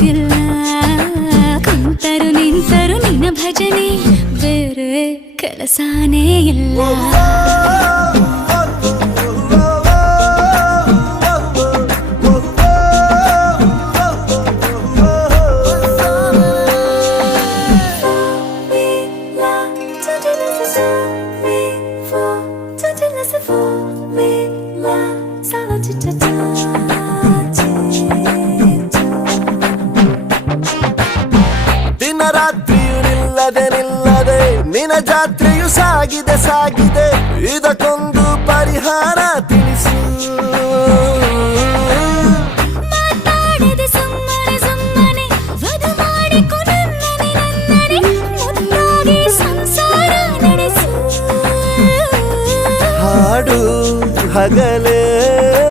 ಗೊತ್ತಿಲ್ಲ ಕುಂತರು ನಿಂತರು ನಿನ್ನ ಭಜನೆ ಬೇರೆ ಕೆಲಸನೇ ಇಲ್ಲ ದಿನ ರಾತ್ರಿಯು ನಿಲ್ಲದೆ ನಿಲ್ಲದೆ ನಿನ್ನ ಜಾತ್ರೆಯು ಸಾಗಿದೆ ಸಾಗಿದೆ ಇದಕ್ಕೊಂದು ಪರಿಹಾರ ತಿಳಿಸು ಮಾತಾಡದೆ ಸುಮ್ಮನೆ ಸುಮ್ಮನೆ ವಧು ಮಾಡಿಕೊ ನನ್ನನೆ ನನ್ನನೆ ಮುದ್ದಾಗಿ ಸಂಸಾರ ನಡೆಸು ಹಾಡು ಹಗಲೇ